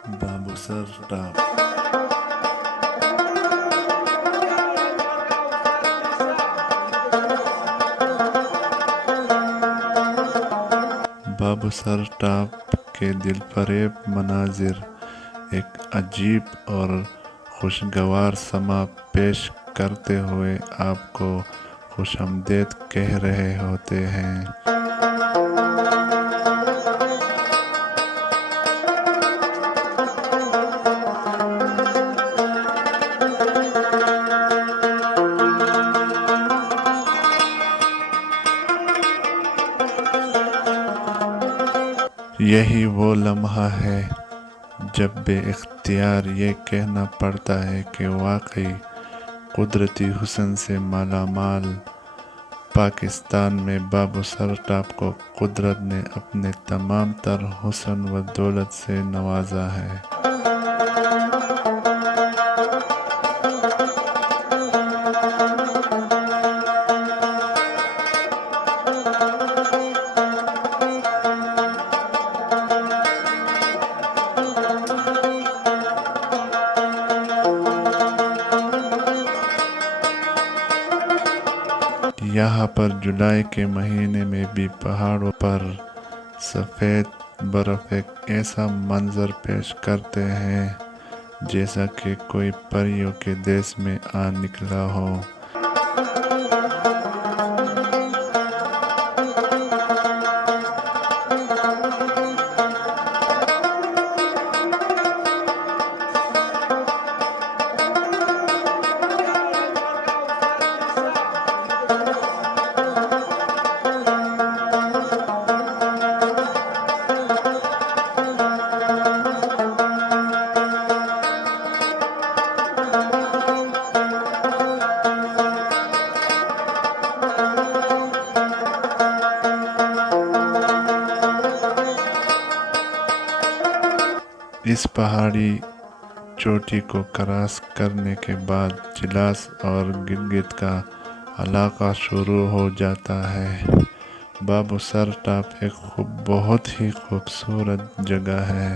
Babusar top. Babusar top के दिलफरेब मनाजिर एक अजीब और खुशगवार समा पेश करते हुए आपको खुशामदीद कह रहे होते हैं। यही वो लम्हा है जब बेइख्तियार ये कहना पड़ता है कि वाकई कुदरती हुस्न से मालामाल पाकिस्तान में बाबूसर टाप को कुदरत ने अपने तमाम तर हुस्न व दौलत से नवाजा है। यहाँ पर जुलाई के महीने में भी पहाड़ों पर सफ़ेद बर्फ़ एक ऐसा मंजर पेश करते हैं जैसा कि कोई परियों के देश में आ निकला हो। इस पहाड़ी चोटी को क्रॉस करने के बाद जिलास और गिलगित का इलाका शुरू हो जाता है। बाबूसर टाप एक बहुत ही खूबसूरत जगह है